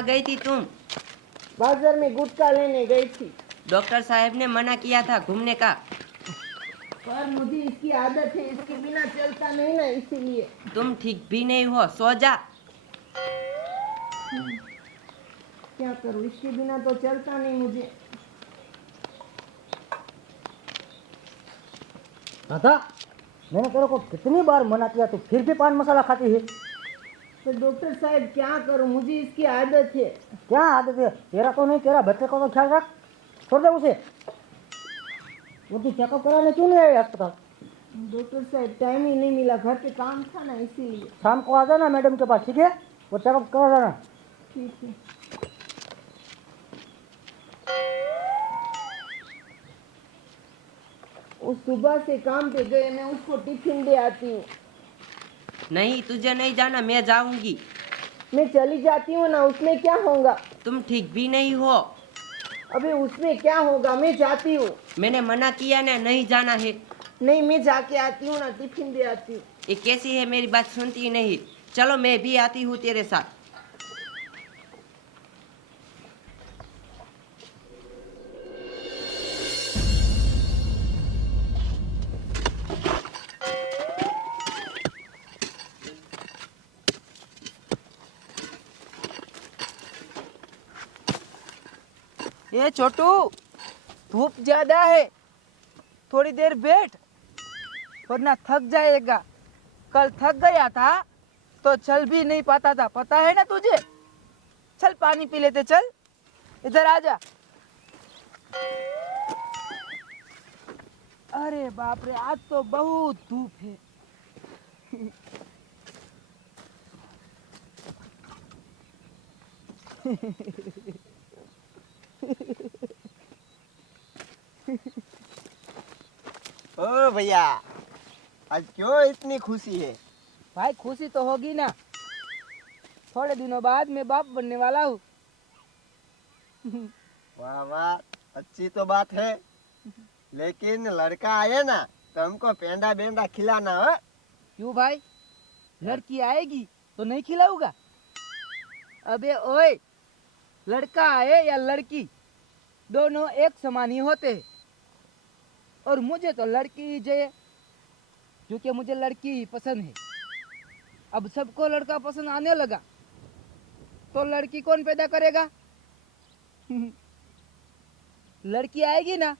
कहाँ गई थी तुम? बाजार में गुटखा लेने गई थी। डॉक्टर साहब ने मना किया था घूमने का। पर मुझे इसकी आदत है, इसके बिना चलता नहीं ना, इसीलिए। तुम ठीक भी नहीं हो, सो जा। क्या करूं, इसके बिना तो चलता नहीं मुझे। दादा, मैंने तेरे को कितनी बार मना किया, तू फिर भी पान मसाला खाती है। तो डॉक्टर साहब क्या करूं, मुझे इसकी आदत है। क्या आदत है? तेरा तो नहीं, तेरा बच्चे का तो ख्याल रख। छोड़ दे उसे। वो तू चेकअप कराने क्यों नहीं आई अस्पताल? डॉक्टर साहब टाइम ही नहीं मिला, घर पे काम था ना, इसीलिए। शाम को आ जाना मैडम के पास, ठीक है? वो चेकअप करा जाना। ठीक है। वो सुबह से काम पे गए, मैं उसको टिफिन दे आती हूँ। नहीं, तुझे नहीं जाना, मैं जाऊंगी। मैं चली जाती हूँ ना, उसमें क्या होगा? तुम ठीक भी नहीं हो। अबे उसमें क्या होगा, मैं जाती हूँ। मैंने मना किया ना, नहीं जाना है। नहीं, मैं जाके आती हूँ ना, टिफिन दे आती हूँ। ये कैसी है, मेरी बात सुनती ही नहीं। चलो मैं भी आती हूँ तेरे साथ। ये छोटू, धूप ज्यादा है, थोड़ी देर बैठ वरना थक जाएगा। कल थक गया था तो चल भी नहीं पाता था, पता है ना तुझे। चल पानी पी लेते, चल इधर आ जा। अरे बाप रे, आज तो बहुत धूप है। ओ भैया, आज क्यों इतनी खुशी है? भाई खुशी तो होगी ना, थोड़े दिनों बाद मैं बाप बनने वाला हूँ। वाह वाह, अच्छी तो बात है, लेकिन लड़का आए ना तो हमको पेंडा बेंडा खिलाना हो। क्यों भाई, लड़की आएगी तो नहीं खिलाऊंगा? अबे ओए, लड़का आए या लड़की, दोनों एक समान ही होते हैं। और मुझे तो लड़की ही चाहिए, क्योंकि मुझे लड़की ही पसंद है। अब सबको लड़का पसंद आने लगा तो लड़की कौन पैदा करेगा? लड़की आएगी ना,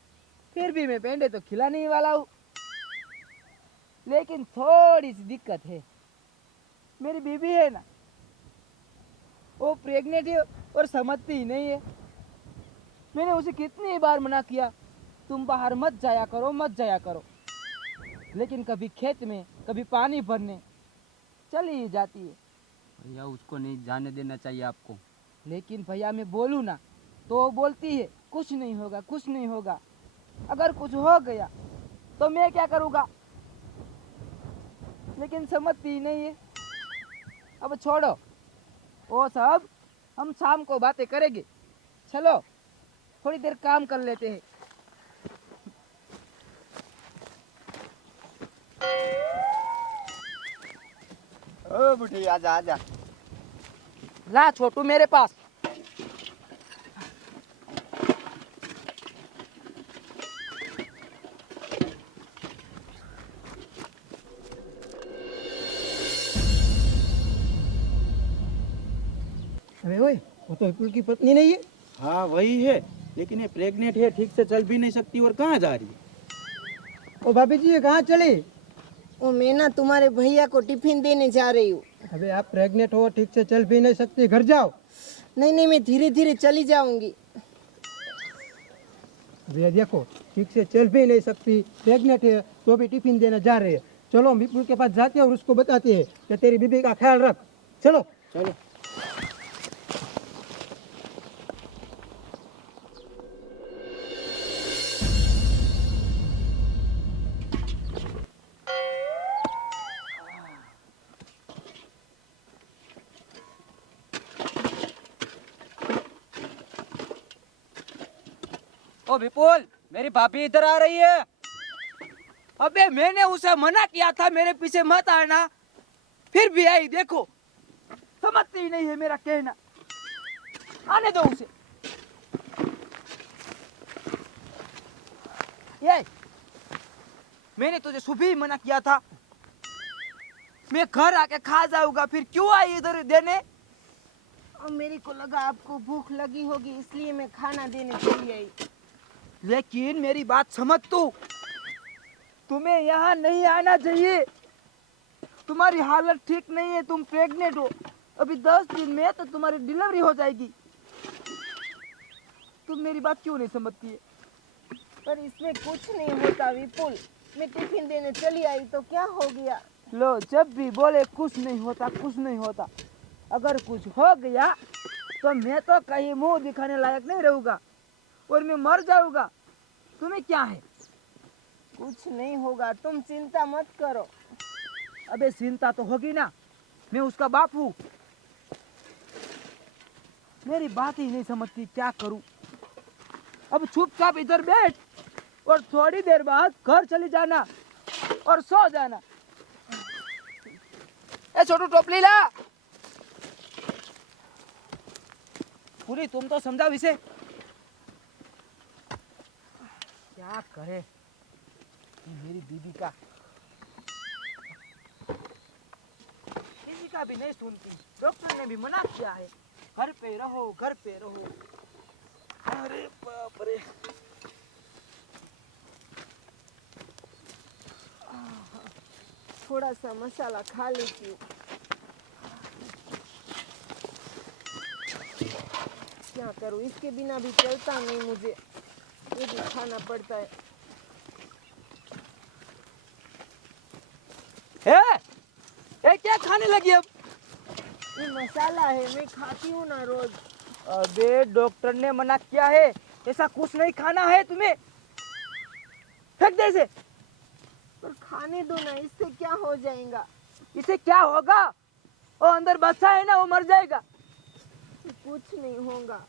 फिर भी मैं पेंडे तो खिलाने ही वाला हूँ। लेकिन थोड़ी सी दिक्कत है, मेरी बीवी है ना, वो प्रेग्नेंट है और समझती ही नहीं है। मैंने उसे कितनी बार मना किया, तुम बाहर मत जाया करो, मत जाया करो, लेकिन कभी खेत में कभी पानी भरने चली ही जाती है। भैया उसको नहीं जाने देना चाहिए आपको। लेकिन भैया मैं बोलूँ ना तो वो बोलती है कुछ नहीं होगा, कुछ नहीं होगा। अगर कुछ हो गया तो मैं क्या करूँगा? लेकिन समझती ही नहीं है। अब छोड़ो वो सब, हम शाम को बातें करेंगे। चलो थोड़ी देर काम कर लेते हैं। ओ बुढ़ी, आजा आजा। ला छोटू मेरे पास। अरे ओए, वो तो विपुल की पत्नी नहीं है? हाँ वही है, लेकिन ये प्रेग्नेंट है, ठीक से चल भी नहीं सकती और कहाँ जा रही है? ओ भाभी जी, ये कहाँ चली? ओ मैं ना तुम्हारे भैया को टिफिन देने जा रही हूँ। अबे आप प्रेग्नेंट हो, ठीक से चल भी नहीं सकती, घर जाओ। नहीं नहीं, मैं धीरे धीरे चली जाऊंगी। अबे ये देखो, ठीक से चल भी नहीं सकती, प्रेग्नेंट है, तो भी टिफिन देने जा रहे हैं। चलो हम विपुल के पास जाते हैं और उसको बताते हैं कि तेरी बीबी का ख्याल रख। चलो चलो। ओ विपुल, मेरी भाभी इधर आ रही है। अबे मैंने उसे मना किया था मेरे पीछे मत आना, फिर भी आई। देखो समझती ही नहीं है मेरा कहना। आने दो उसे। ये मैंने तुझे सुबह ही मना किया था। मैं घर आके खा जाऊंगा, फिर क्यों आई इधर देने? और मेरे को लगा आपको भूख लगी होगी, इसलिए मैं खाना देने चली आई। लेकिन मेरी बात समझ तू, तुम्हें यहाँ नहीं आना चाहिए। तुम्हारी हालत ठीक नहीं है, तुम प्रेग्नेंट हो। अभी 10 दिन में तो तुम्हारी डिलीवरी हो जाएगी। तुम मेरी बात क्यों नहीं समझती है? पर इसमें कुछ नहीं होता विपुल, मैं टिफिन देने चली आई तो क्या हो गया? लो, जब भी बोले कुछ नहीं होता, कुछ नहीं होता। अगर कुछ हो गया तो मैं तो कहीं मुंह दिखाने लायक नहीं रहूंगा और मैं मर जाऊंगा। तुम्हें क्या है? कुछ नहीं होगा, तुम चिंता मत करो। अबे चिंता तो होगी ना, मैं उसका बाप हूँ। मेरी बात ही नहीं समझती, क्या करूं? अब चुपचाप इधर बैठ और थोड़ी देर बाद घर चली जाना और सो जाना। ए छोटू, टोपली ला। पूरी तुम तो समझाओ इसे। क्या करे ये मेरी बीबी का, किसी का भी नहीं सुनती। डॉक्टर ने भी मना किया है, घर पे रहो, घर पे रहो। अरे बाप रे। थोड़ा सा मसाला खा लेती हूँ। क्या करूँ, इसके बिना भी चलता नहीं मुझे, ये भी खाना पड़ता है। ए क्या खाने लगी अब? ये मसाला है, मैं खाती हूँ ना रोज। अबे डॉक्टर ने मना किया है, ऐसा कुछ नहीं खाना है तुम्हें। फेंक दे इसे। पर खाने दो ना, इससे क्या हो जाएगा? इसे क्या होगा? वो अंदर बच्चा है ना, वो मर जाएगा। कुछ नहीं होगा।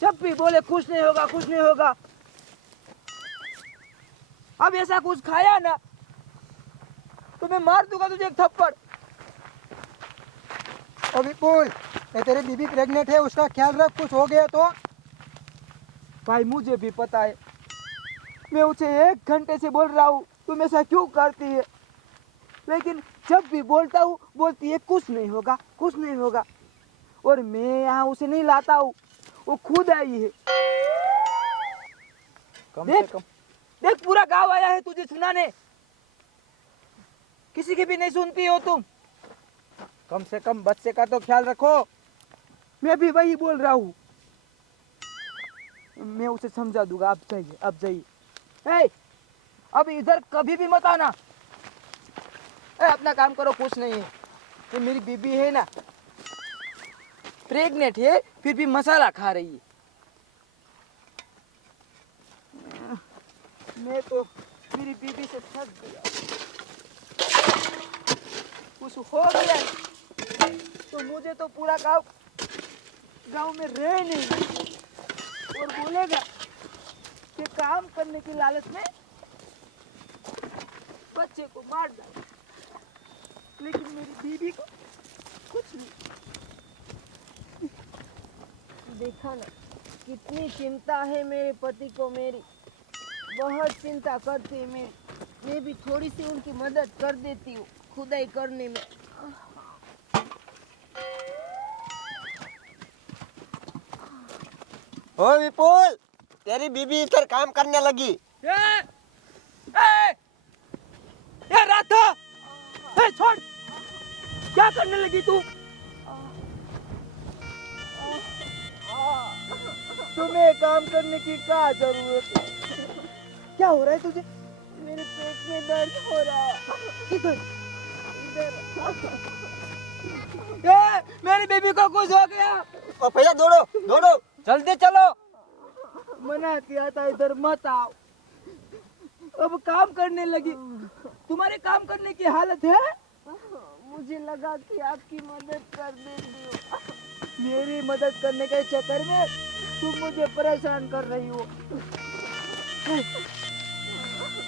जब भी बोले कुछ नहीं होगा, कुछ नहीं होगा। अब ऐसा कुछ खाया ना तो मैं मार दूंगा तुझे एक थप्पड़। ओ विपुल, ये तेरी बीबी प्रेग्नेंट है, उसका ख्याल रख, कुछ हो गया तो। भाई मुझे भी पता है, मैं उसे 1 घंटे से बोल रहा हूँ तुम ऐसा क्यों करती है, लेकिन जब भी बोलता हूँ बोलती है कुछ नहीं होगा, कुछ नहीं होगा। और मैं यहाँ उसे नहीं लाता हूँ, वो खुद आई है। देख देख, पूरा गांव आया है तुझे सुनाने, किसी की भी नहीं सुनती हो तुम। कम से कम बच्चे का तो ख्याल रखो। मैं भी वही बोल रहा हूँ, मैं उसे समझा दूंगा। अब जाइए, अब जाइए। अब इधर कभी भी मत आना। अपना काम करो, कुछ नहीं है। ये मेरी बीबी है ना, प्रेग्नेंट है, फिर भी मसाला खा रही है। मैं तो मेरी बीबी से थक गया। कुछ हो गया तो मुझे तो पूरा गांव में रह नहीं और बोलेगा कि काम करने की लालच में बच्चे को मार डाला, लेकिन मेरी बीबी को कुछ नहीं। देखा ना, कितनी चिंता है मेरे पति को मेरी, बहुत चिंता करते हैं मेरी। मैं भी थोड़ी सी उनकी मदद कर देती हूँ खुदाई करने में। ओ विपुल, तेरी बीबी इधर काम करने लगी। राधा, छोड़, क्या करने लगी तू? तुम्हें काम करने की क्या जरूरत है? क्या हो रहा है तुझे? मेरे पेट में दर्द हो रहा है। किधर? इधर। मेरी बेबी को कुछ हो गया। ओ भैया, दौड़ो दौड़ो। जल्दी चलो। मना किया था इधर मत आओ, अब काम करने लगी। तुम्हारे काम करने की हालत है? मुझे लगा कि आपकी मदद कर देती हूँ। मेरी मदद करने के चक्कर में तुम मुझे परेशान कर रही हो।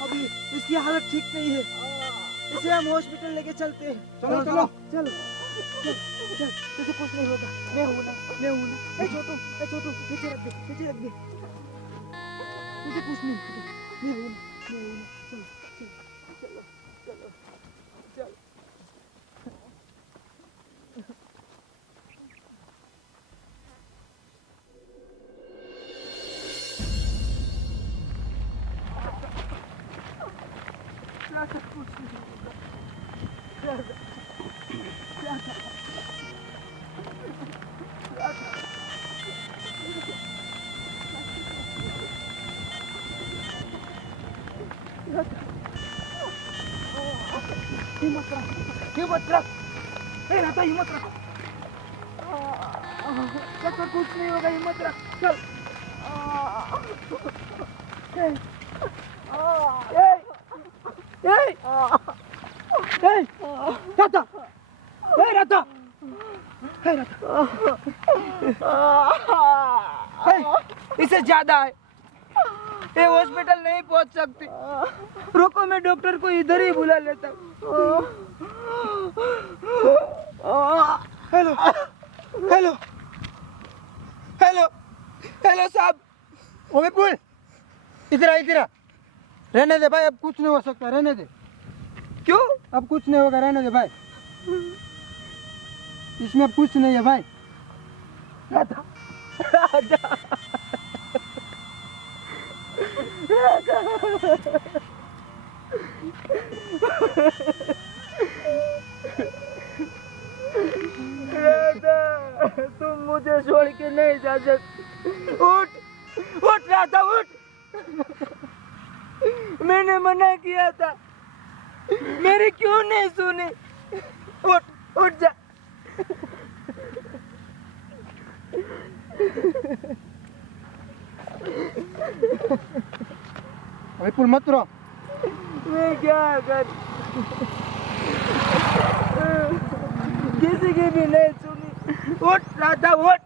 अभी इसकी हालत ठीक नहीं है, इसे हम हॉस्पिटल लेके चलते हैं। चलो चलो चलो। चल, तुझे कुछ नहीं होगा, मैं हूं ना, मैं हूं ना। ए छोटू, पीछे रख दे, पीछे रख दे। तुझे कुछ नहीं होगा, मैं हूं ना, मैं हूं ना। चलो, चलो, चलो, चलो, चलो। हिम्मत रख, ए राधा हिम्मत रख। चक्कर कुछ नहीं होगा, हिम्मत रख, चल। राधा, राधा, इसे ज्यादा है, ये हॉस्पिटल नहीं पहुंच सकती। रुको, मैं डॉक्टर को इधर ही बुला लेता हूँ। हेलो हेलो हेलो हेलो साहब। ओ विपुल, इधर आ, इधर आ। रहने दे भाई, अब कुछ नहीं हो सकता, रहने दे। क्यों? अब कुछ नहीं होगा, रहने दे भाई, इसमें अब कुछ नहीं है भाई। राधा, राधा, राधा, तुम मुझे छोड़ के नहीं जा सकती। उठ, उठ राधा, उठ। मैंने मना किया था, मेरी क्यों नहीं सुनी? उठ, उठ जा। विपुल मत रो। मैं क्या कर, किसी की भी नहीं सुनी। उठ राधा, उठ।